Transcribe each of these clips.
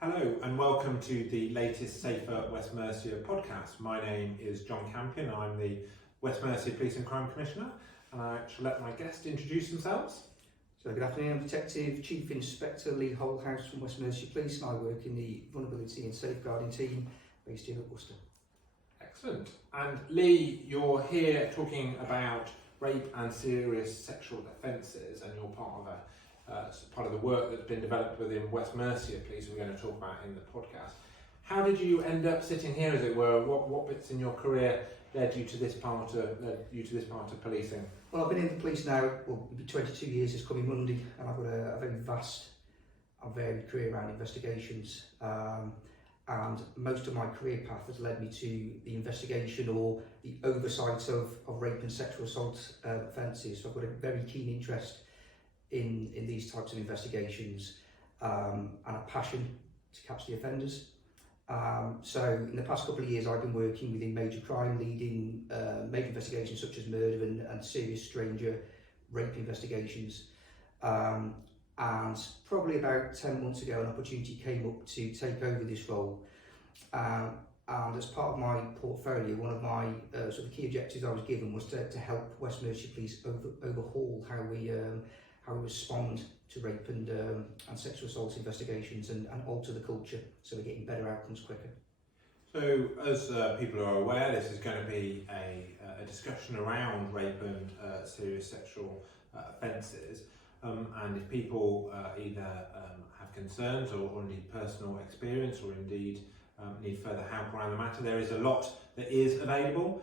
Hello and welcome to the latest Safer West Mercia podcast. My name is John Campion. I'm the West Mercia Police and Crime Commissioner, and I shall let my guests introduce themselves. So good afternoon, I'm Detective Chief Inspector Lee Holehouse from West Mercia Police, and I work in the Vulnerability and Safeguarding team based here at Worcester. Excellent. And Lee, you're here talking about rape and serious sexual offences, and you're part of the work that's been developed within West Mercia Police we're going to talk about in the podcast. How did you end up sitting here, as it were? What bits in your career led you to this part of policing? Well, I've been in the police now, it'll be 22 years this coming Monday, and I've got a very vast and varied career around investigations. And most of my career path has led me to the investigation or the oversight of rape and sexual assault offences. So I've got a very keen interest in these types of investigations and a passion to catch the offenders. So in the past couple of years I've been working within major crime, leading major investigations such as murder and serious stranger rape investigations. And probably about 10 months ago an opportunity came up to take over this role. And as part of my portfolio, one of my sort of key objectives I was given was to help West Mercia Police overhaul how we respond to rape and sexual assault investigations and alter the culture so we're getting better outcomes quicker. So, as people are aware, this is going to be a discussion around rape and serious sexual offences. And if people either have concerns or indeed personal experience or indeed need further help around the matter, there is a lot that is available.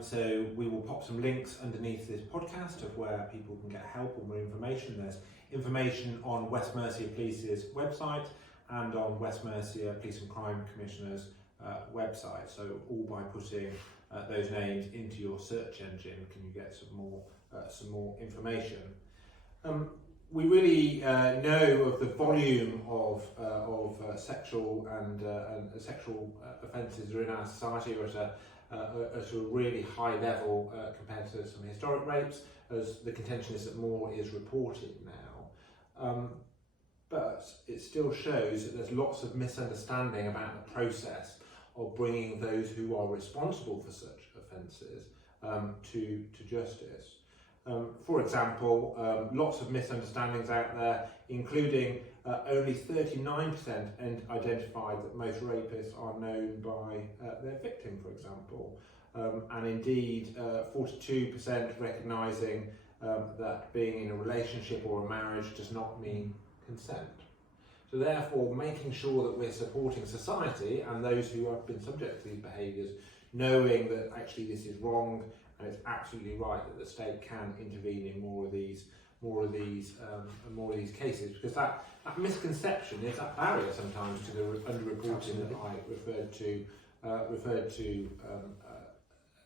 So we will pop some links underneath this podcast of where people can get help or more information. There's information on West Mercia Police's website and on West Mercia Police and Crime Commissioner's website. So all by putting those names into your search engine can you get some more information. We really know of the volume of sexual and sexual offences that are in our society are at a really high level compared to some historic rapes, as the contention is that more is reported now. But it still shows that there's lots of misunderstanding about the process of bringing those who are responsible for such offences to justice. For example, lots of misunderstandings out there, including only 39% identified that most rapists are known by their victim, for example, and indeed 42% recognising that being in a relationship or a marriage does not mean consent. So therefore, making sure that we're supporting society and those who have been subject to these behaviours, knowing that actually this is wrong and it's absolutely right that the state can intervene in more of these cases, because that misconception is that barrier sometimes to the underreporting that I referred to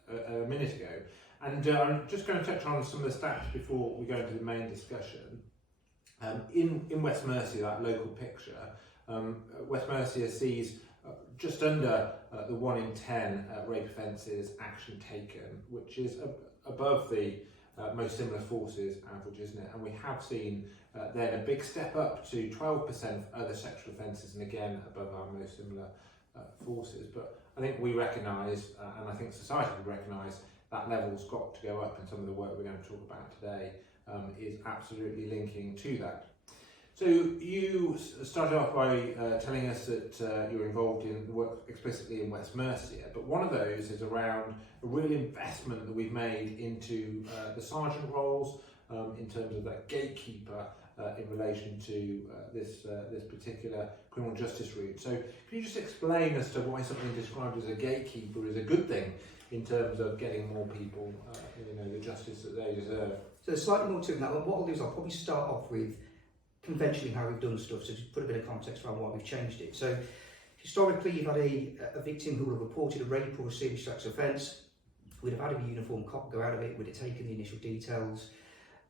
a minute ago. And I'm just going to touch on some of the stats before we go into the main discussion. In West Mercia, that local picture, West Mercia sees just under the 1 in 10 rape offences action taken, which is above the most similar forces average, isn't it? And we have seen then a big step up to 12% for other sexual offences, and again above our most similar forces. But I think we recognise, and I think society would recognise, that level's got to go up, and some of the work we're going to talk about today is absolutely linking to that. So you started off by telling us that you're involved in work explicitly in West Mercia, but one of those is around a real investment that we've made into the sergeant roles in terms of that gatekeeper in relation to this particular criminal justice route. So can you just explain as to why something described as a gatekeeper is a good thing in terms of getting more people the justice that they deserve? So there's slightly more to that. What I'll do is I'll probably start off with conventionally how we've done stuff, so just put a bit of context around why we've changed it. So historically you've had a victim who will have reported a rape or a serious sexual offence. We'd have had a uniformed cop go out of it, we'd have taken the initial details.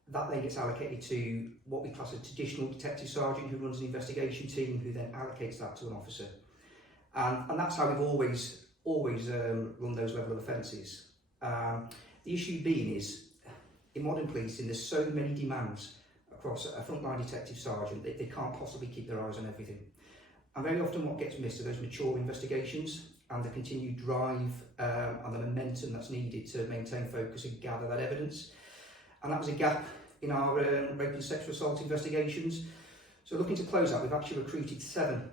That then gets allocated to what we class as a traditional detective sergeant who runs an investigation team, who then allocates that to an officer. And that's how we've always run those level of offences. The issue being is, in modern policing, there's so many demands across a frontline detective sergeant that they can't possibly keep their eyes on everything. And very often what gets missed are those mature investigations and the continued drive and the momentum that's needed to maintain focus and gather that evidence. And that was a gap in our rape and sexual assault investigations. So looking to close that, we've actually recruited 7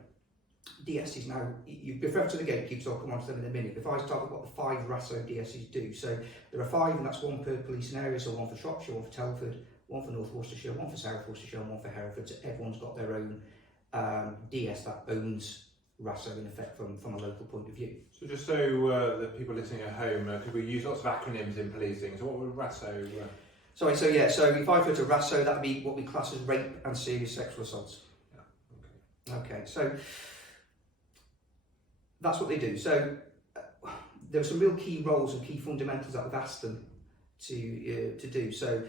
DSs. Now, you refer to the Gatekeeper, so I'll come on to them in a minute. If I start with what the 5 RASO DSs do, so there are 5, and that's 1 per policing area, so 1 for Shropshire, 1 for Telford, 1 for North Worcestershire, 1 for South Worcestershire, and 1 for Hereford. So everyone's got their own DS that owns RASO in effect from a local point of view. So just so the people listening at home, could we use lots of acronyms in policing? So what would RASO? So if I refer to RASO, that would be what we class as rape and serious sexual assaults. Yeah. Okay. So that's what they do. So there are some real key roles and key fundamentals that we've asked them to do. So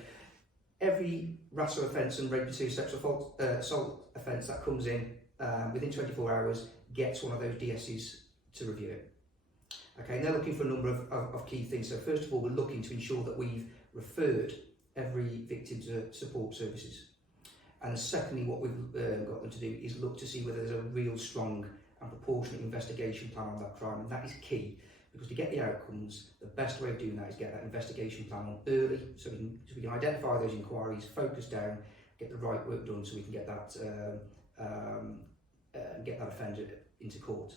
every RASO offence and rape and serious sexual assault offence that comes in within 24 hours gets one of those DSs to review it. Okay, and they're looking for a number of key things. So first of all, we're looking to ensure that we've referred every victim to support services. And secondly, what we've got them to do is look to see whether there's a real strong and proportionate investigation plan on that crime. And that is key, because to get the outcomes, the best way of doing that is get that investigation plan on early, so we can identify those inquiries, focus down, get the right work done, so we can get that offender into court.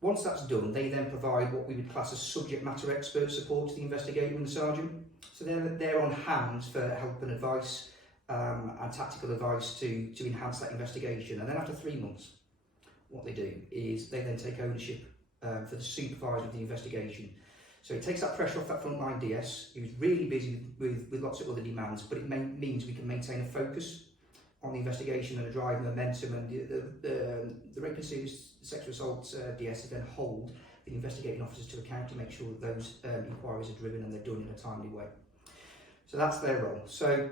Once that's done, they then provide what we would class as subject matter expert support to the investigator and the sergeant. So they're on hand for help and advice and tactical advice to enhance that investigation. And then after 3 months, what they do is they then take ownership for the supervisor of the investigation. So it takes that pressure off that frontline DS, who's really busy with lots of other demands, but it means we can maintain a focus on the investigation and a drive momentum, and the rape and serious sexual assault DS then hold the investigating officers to account to make sure that those inquiries are driven and they're done in a timely way. So that's their role. So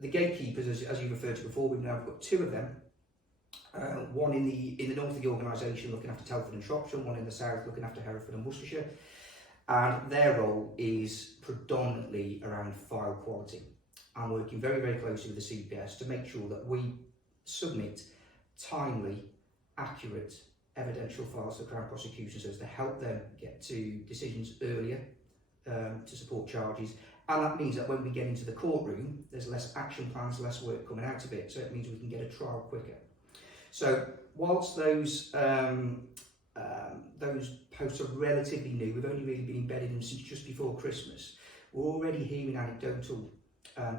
the gatekeepers, as you referred to before, we've now got 2 of them. One in the north of the organisation looking after Telford and Shropshire, one in the south looking after Hereford and Worcestershire. And their role is predominantly around file quality. I'm working very, very closely with the CPS to make sure that we submit timely, accurate, evidential files to the Crown Prosecution Service to help them get to decisions earlier to support charges. And that means that when we get into the courtroom, there's less action plans, less work coming out of it. So it means we can get a trial quicker. So whilst those posts are relatively new, we've only really been embedded in them since just before Christmas, we're already hearing anecdotal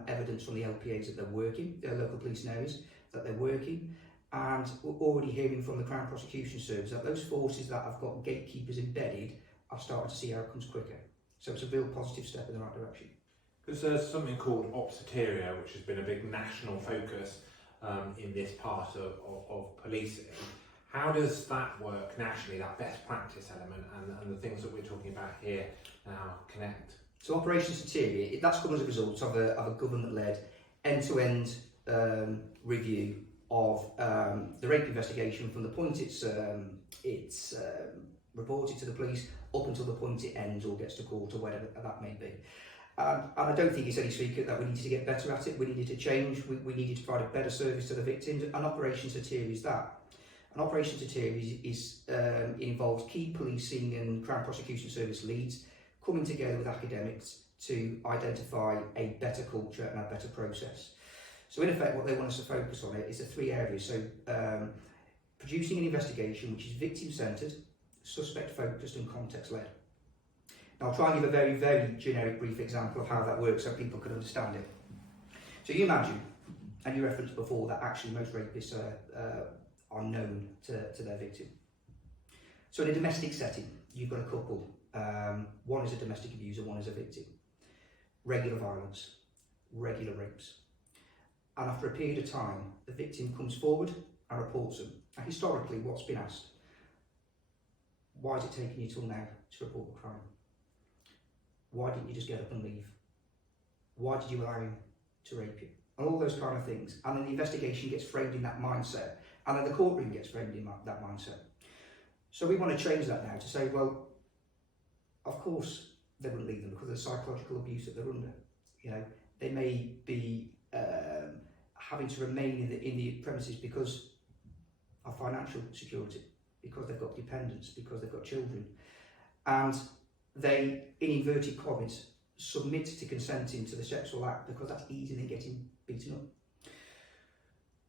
evidence from the LPAs that they're working, their local police areas, that they're working, and we're already hearing from the Crown Prosecution Service that those forces that have got gatekeepers embedded are starting to see outcomes quicker. So it's a real positive step in the right direction. Because there's something called Obsteteria, which has been a big national focus in this part of policing. How does that work nationally, that best practice element, and the things that we're talking about here now connect? So Operation Soteria, that's come as a result of a government-led end-to-end review of the rape investigation from the point it's reported to the police up until the point it ends or gets to court or whatever that may be. And I don't think it's any secret that we needed to get better at it, we needed to change, we needed to provide a better service to the victims, and Operation Soteria is that. And Operation Soteria it involves key policing and Crown Prosecution Service leads coming together with academics to identify a better culture and a better process. So in effect, what they want us to focus on is the 3 areas. So producing an investigation which is victim-centred, suspect-focused and context-led. Now I'll try and give a very, very generic brief example of how that works so people can understand it. So you imagine, and you referenced before, that actually most rapists are known to their victim. So in a domestic setting, you've got a couple. One is a domestic abuser, one is a victim. Regular violence, regular rapes. And after a period of time, the victim comes forward and reports them. Now, historically, what's been asked? Why is it taking you till now to report the crime? Why didn't you just get up and leave? Why did you allow him to rape you? And all those kind of things. And then the investigation gets framed in that mindset. And then the courtroom gets framed in that mindset. So we want to change that now to say, well, of course they wouldn't leave them because of the psychological abuse that they're under. You know, they may be having to remain in the premises because have financial security, because they've got dependents, because they've got children. And they, in inverted commas, submit to consenting to the sexual act because that's easier than getting beaten up.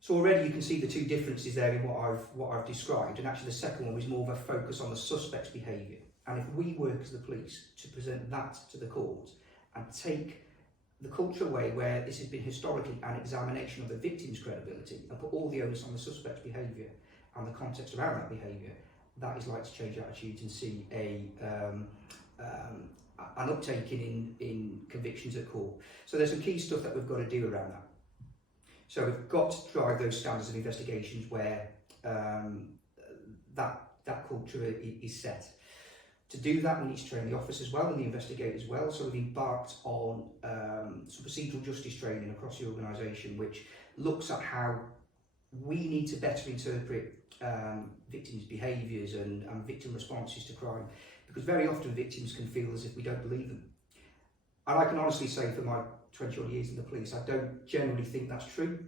So already you can see the two differences there in what I've described, and actually the second one is more of a focus on the suspect's behaviour. And if we work as the police to present that to the court and take the culture away where this has been historically an examination of the victim's credibility and put all the onus on the suspect's behaviour and the context around that behaviour, that is like to change attitudes and see an uptake in convictions at court. So there's some key stuff that we've got to do around that. So we've got to drive those standards of investigations where that culture is set. To do that, we need to train the officers well and the investigators well. So we've embarked on some procedural justice training across the organisation, which looks at how we need to better interpret victims' behaviours and victim responses to crime, because very often victims can feel as if we don't believe them. And I can honestly say, for my 20 odd years in the police, I don't generally think that's true.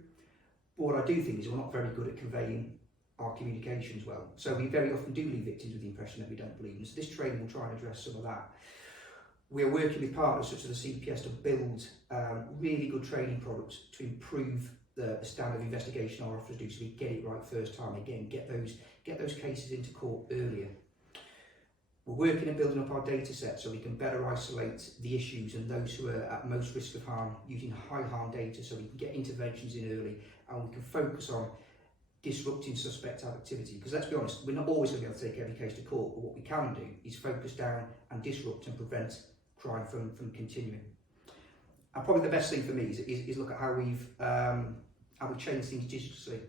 But what I do think is we're not very good at conveying our communications well. So we very often do leave victims with the impression that we don't believe them. So this training will try and address some of that. We're working with partners such as the CPS to build really good training products to improve the standard of investigation our officers do, so we get it right first time. Again, get those cases into court earlier. We're working at building up our data set so we can better isolate the issues and those who are at most risk of harm using high harm data, so we can get interventions in early and we can focus on disrupting suspect activity. Because let's be honest, we're not always going to be able to take every case to court, but what we can do is focus down and disrupt and prevent crime from continuing. And probably the best thing for me is look at how we've changed things digitally.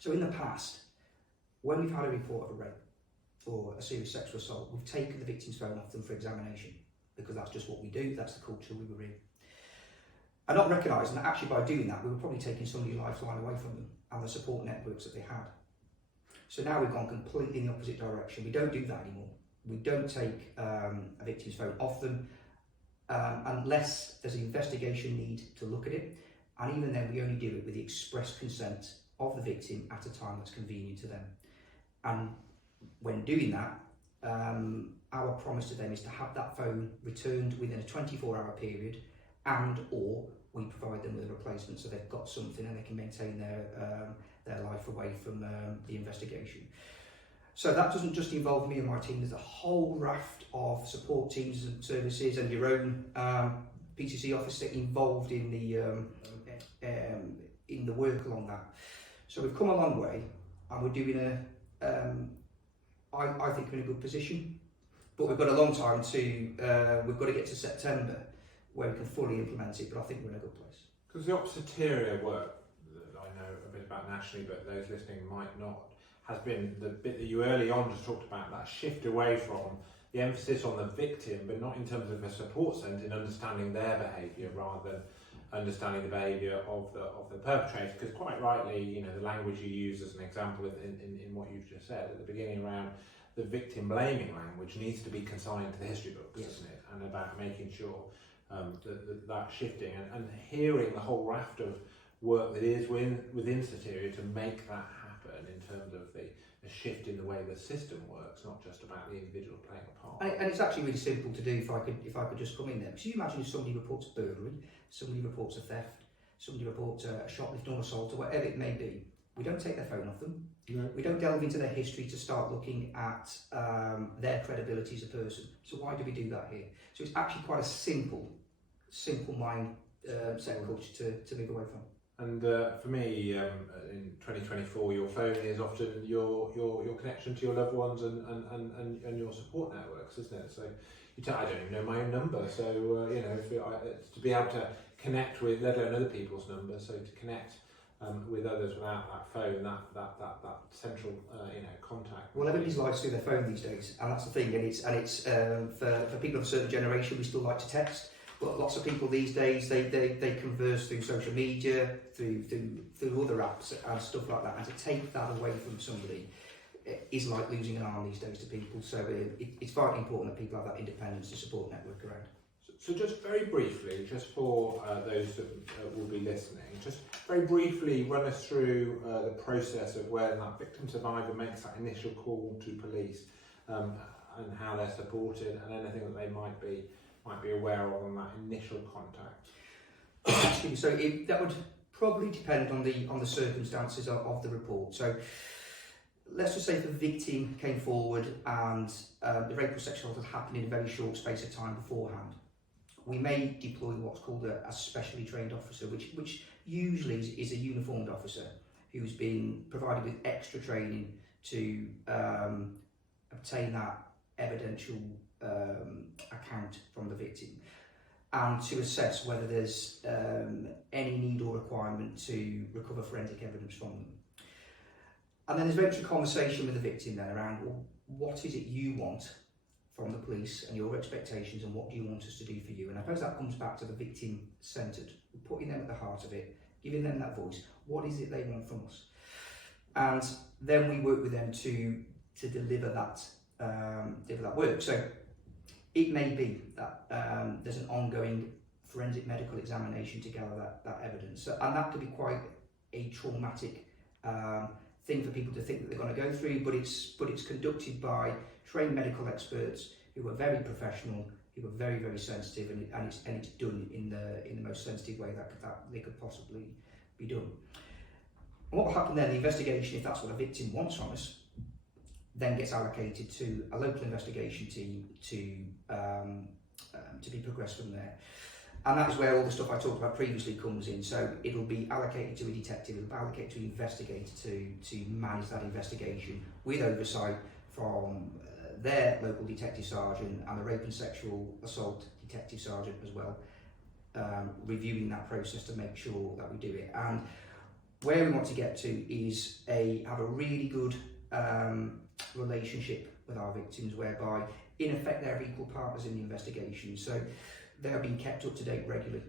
So in the past, when we've had a report of a rape or a serious sexual assault, we've taken the victim's phone off them for examination, because that's just what we do, that's the culture we were in. And not recognising that actually by doing that, we were probably taking somebody's lifeline away from them and the support networks that they had. So now we've gone completely in the opposite direction. We don't do that anymore. We don't take a victim's phone off them unless there's an investigation need to look at it. And even then, we only do it with the express consent of the victim at a time that's convenient to them. And when doing that, our promise to them is to have that phone returned within a 24-hour period, and or we provide them with a replacement so they've got something and they can maintain their life away from the investigation. So that doesn't just involve me and my team. There's a whole raft of support teams and services and your own PCC office involved in the work along that. So we've come a long way, and we're doing I think we're in a good position, but we've got a long time to, we've got to get to September where we can fully implement it, but I think we're in a good place. Because the oppositeria work that I know a bit about nationally, but those listening might not, has been the bit that you early on just talked about, that shift away from the emphasis on the victim, but not in terms of a support centre, in understanding their behaviour rather than understanding the behaviour of the perpetrator. Because quite rightly, you know, the language you use as an example in what you've just said at the beginning around the victim blaming language needs to be consigned to the history books, yes, doesn't it? And about making sure that shifting and hearing the whole raft of work that is within Soteria to make that happen in terms of the shift in the way the system works, not just about the individual playing a part. And it's actually really simple to do if I could just come in there. So you imagine if somebody reports burglary, somebody reports a theft, somebody reports a shoplifting or assault or whatever it may be. We don't take their phone off them. No. We don't delve into their history to start looking at their credibility as a person. So why do we do that here? So it's actually quite a simple mindset culture to move away from. And for me, in 2024, your phone is often your connection to your loved ones and your support networks, isn't it? So I don't even know my own number. So you know, it's to be able to connect with, let alone other people's numbers. So to connect with others without that phone, that central contact. Well, everybody's lives through their phone these days, and that's the thing. And it's for people of a certain generation, we still like to text. But lots of people these days, they converse through social media, through other apps and stuff like that. And to take that away from somebody is like losing an arm these days to people. So it's vitally important that people have that independence to support network around. So just very briefly, just for those that will be listening, just very briefly run us through the process of when that victim survivor makes that initial call to police, and how they're supported, and anything that they might be aware of on that initial contact. So that would probably depend on the circumstances of the report. So let's just say if the victim came forward and the rape or sexual assault had happened in a very short space of time beforehand, we may deploy what's called a specially trained officer, which usually is a uniformed officer who's been provided with extra training to obtain that evidential account from the victim, and to assess whether there's any need or requirement to recover forensic evidence from them. And then there's eventually conversation with the victim then around, well, what is it you want from the police and your expectations, and what do you want us to do for you? And I suppose that comes back to the victim-centred, putting them at the heart of it, giving them that voice. What is it they want from us? And then we work with them to deliver that work. So it may be that there's an ongoing forensic medical examination to gather that evidence. So, and that could be quite a traumatic thing for people to think that they're going to go through, but it's conducted by trained medical experts who are very professional, who are very, very sensitive, and it's done in the most sensitive way that they could possibly be done. And what will happen then, the investigation, if that's what a victim wants from us, then gets allocated to a local investigation team to be progressed from there. And that is where all the stuff I talked about previously comes in. So it'll be allocated to a detective, it'll be allocated to an investigator to manage that investigation with oversight from their local detective sergeant and the rape and sexual assault detective sergeant as well, reviewing that process to make sure that we do it. And where we want to get to is have a really good relationship with our victims, whereby in effect they're equal partners in the investigation. So they are being kept up to date regularly.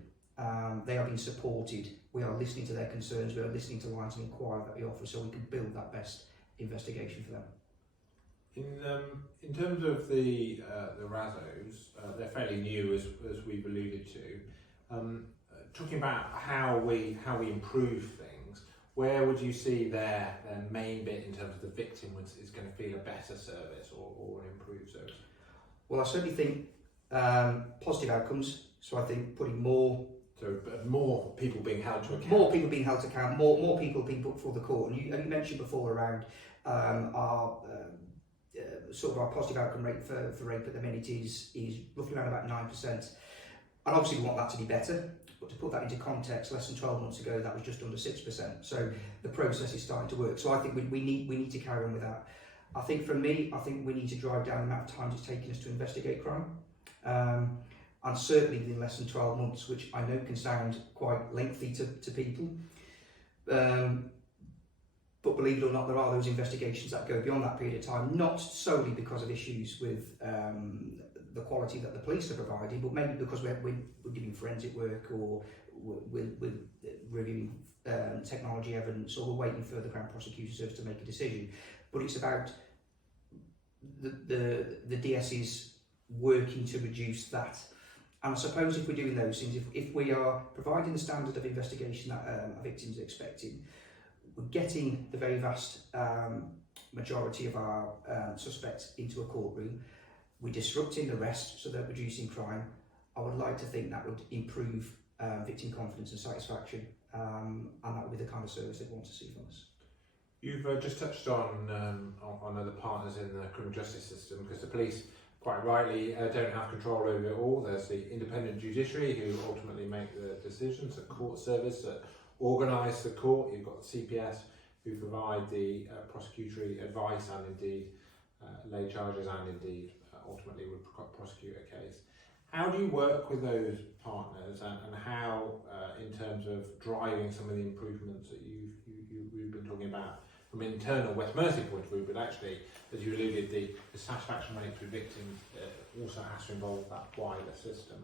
They are being supported. We are listening to their concerns. We are listening to lines of inquiry that we offer, so we can build that best investigation for them. In terms of the RASOs, they're fairly new, as we've alluded to. Talking about how we improve things, where would you see their main bit in terms of the victim is going to feel a better service or an improved service? Well, I certainly think positive outcomes. So I think putting more people being held to account. More people being held to account. More people being put before the court. And you mentioned before around our sort of our positive outcome rate for rape at the minute is roughly around about 9%. And obviously we want that to be better. But to put that into context, less than 12 months ago, that was just under 6%. So the process is starting to work. So I think we need to carry on with that. I think for me, we need to drive down the amount of time it's taking us to investigate crime. And certainly within less than 12 months, which I know can sound quite lengthy to people. But believe it or not, there are those investigations that go beyond that period of time, not solely because of issues with the quality that the police are providing, but maybe because we're doing forensic work, or we're reviewing technology evidence, or we're waiting for the Crown Prosecution Service to make a decision. But it's about the DS's working to reduce that. And I suppose if we're doing those things, if we are providing the standard of investigation that a victim's expecting, we're getting the very vast majority of our suspects into a courtroom, we're disrupting the rest, so they're reducing crime, I would like to think that would improve victim confidence and satisfaction, and that would be the kind of service they'd want to see from us. You've just touched on other partners in the criminal justice system, because the police, quite rightly, don't have control over it all. There's the independent judiciary who ultimately make the decisions, the court service that organise the court. You've got the CPS who provide the prosecutory advice and indeed lay charges and indeed ultimately would prosecute a case. How do you work with those partners, and how, in terms of driving some of the improvements that you've been talking about from an internal West Mercia point of view, but actually, as you alluded, the satisfaction rates with victims also has to involve that wider system?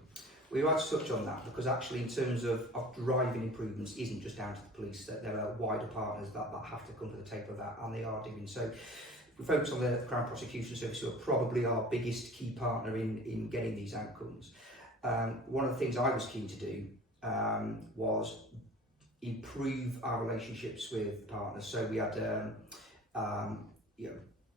We like to touch on that, because actually in terms of driving improvements isn't just down to the police, that there are wider partners that have to come to the table of that, and they are doing so. We focus on the Crown Prosecution Service, who are probably our biggest key partner in getting these outcomes. one of the things I was keen to do was improve our relationships with partners. So we had you know,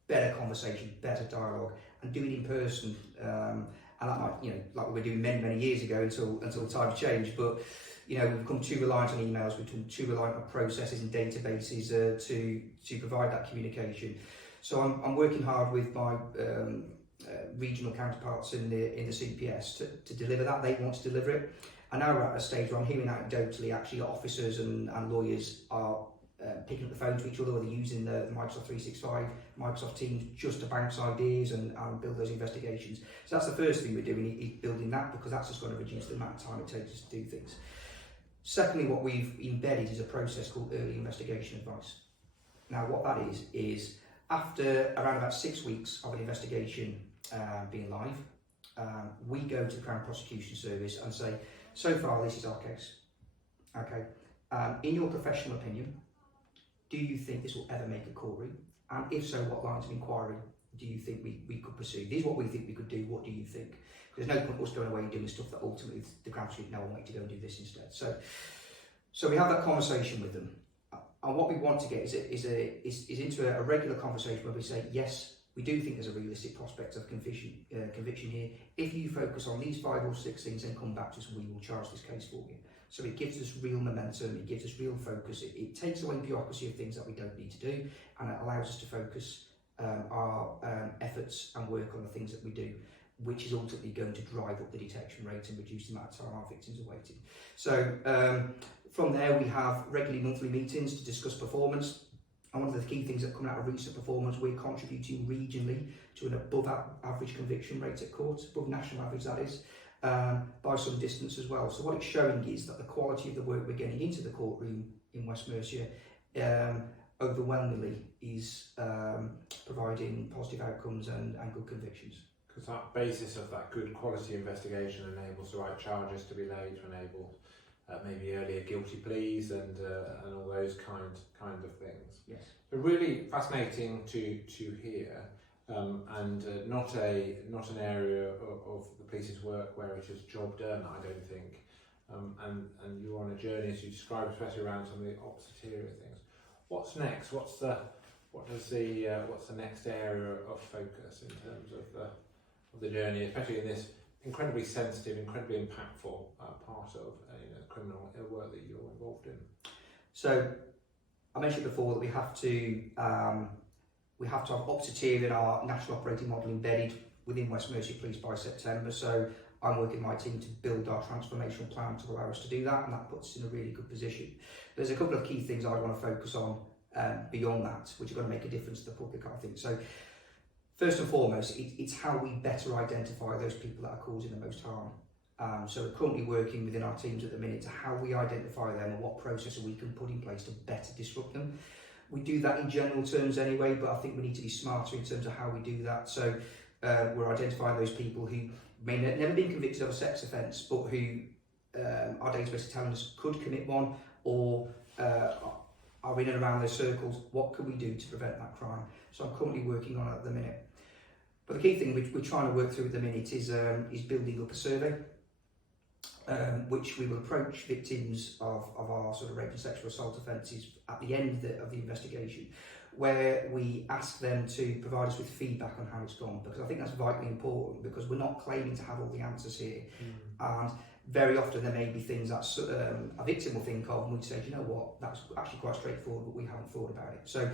better conversation, better dialogue, and do it in person. And that might, you know, like we were doing many years ago until times changed. But you know, we've become too reliant on emails. We've become too reliant on processes and databases to provide that communication. So I'm working hard with my regional counterparts in the CPS to deliver that. They want to deliver it. And now we're at a stage where I'm hearing anecdotally actually officers and lawyers are picking up the phone to each other, or they're using the Microsoft 365, Microsoft Teams just to bounce ideas and build those investigations. So that's the first thing we're doing, is building that, because that's just going to reduce the amount of time it takes us to do things. Secondly, what we've embedded is a process called early investigation advice. Now what that is after around about 6 weeks of an investigation being live, we go to the Crown Prosecution Service and say, so far this is our case. Okay. In your professional opinion, do you think this will ever make a courtroom? And if so, what lines of inquiry do you think we could pursue? This is what we think we could do. What do you think? Because there's no point us going away and doing stuff that ultimately the Crown Prosecution now want to go and do this instead. So we have that conversation with them. And what we want to get is into a regular conversation where we say, yes, we do think there's a realistic prospect of conviction here. If you focus on these 5 or 6 things and come back to us, we will charge this case for you. So it gives us real momentum, it gives us real focus, it takes away bureaucracy of things that we don't need to do, and it allows us to focus our efforts and work on the things that we do, which is ultimately going to drive up the detection rate and reduce the amount of time our victims are waiting. So from there we have regularly monthly meetings to discuss performance. And one of the key things that come out of recent performance, we're contributing regionally to an above average conviction rate at court, above national average that is, by some distance as well. So what it's showing is that the quality of the work we're getting into the courtroom in West Mercia overwhelmingly is providing positive outcomes and good convictions. Because that basis of that good quality investigation enables the right charges to be laid, to enable maybe earlier guilty pleas and all those kind of things. Yes. But really fascinating to hear, and not an area of the police's work where it's just job done, I don't think. And you're on a journey, as you described, especially around some of the opposterior things. What's next? What's the next area of focus in terms of the journey, especially in this incredibly sensitive, incredibly impactful part of criminal work that you're involved in? So I mentioned before that we have to have oppositeer in our national operating model embedded within West Mercia Police by September. So I'm working with my team to build our transformational plan to allow us to do that, and that puts us in a really good position. There's a couple of key things I want to focus on beyond that, which are going to make a difference to the public, I think. So first and foremost, it's how we better identify those people that are causing the most harm. So we're currently working within our teams at the minute to how we identify them and what process we can put in place to better disrupt them. We do that in general terms anyway, but I think we need to be smarter in terms of how we do that. So we're identifying those people who may never been convicted of a sex offence, but who our database is telling us could commit one, or are in and around those circles. What can we do to prevent that crime? So I'm currently working on it at the minute. But the key thing we're trying to work through at the minute is building up a survey, which we will approach victims of our sort of rape and sexual assault offences at the end of the investigation, where we ask them to provide us with feedback on how it's gone, because I think that's vitally important, because we're not claiming to have all the answers here. And very often there may be things that a victim will think of and we'd say, you know what, that's actually quite straightforward, but we haven't thought about it. So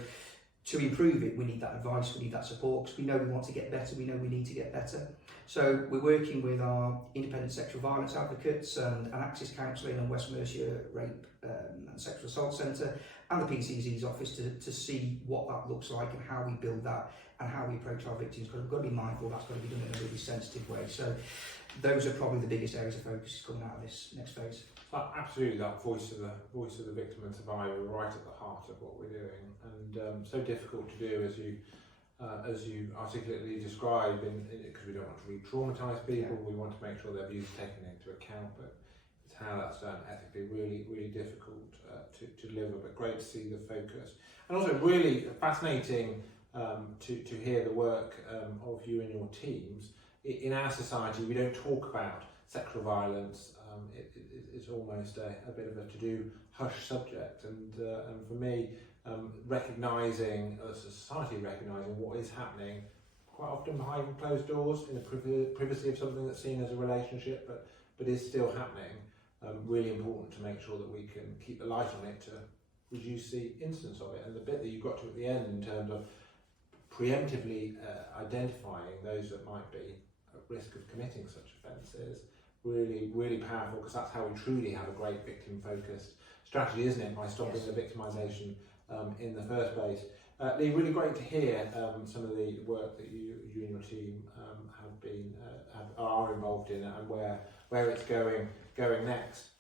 to improve it, we need that advice, we need that support, because we know we want to get better, we know we need to get better. So we're working with our independent sexual violence advocates and Access Counselling and West Mercia Rape and Sexual Assault Centre and the PCC's office to see what that looks like and how we build that and how we approach our victims, because we've got to be mindful that's got to be done in a really sensitive way. So those are probably the biggest areas of focus coming out of this next phase. Absolutely, that voice of the victim and survivor right at the heart of what we're doing, and so difficult to do as you articulately describe, because we don't want to re-traumatise people. We want to make sure their views are taken into account, but it's how that's done ethically really difficult to deliver. But great to see the focus, and also really fascinating to hear the work of you and your teams. In our society, we don't talk about sexual violence, it's almost a bit of a to-do hush subject, and for me, recognising, as a society recognising what is happening, quite often behind closed doors, in the privacy of something that's seen as a relationship, but is still happening, really important to make sure that we can keep the light on it to reduce the incidence of it. And the bit that you got to at the end in terms of preemptively identifying those that might be at risk of committing such offences, really, really powerful, because that's how we truly have a great victim-focused strategy, isn't it, by stopping the victimisation in the first place. Lee, really great to hear some of the work that you and your team are involved in, and where it's going next.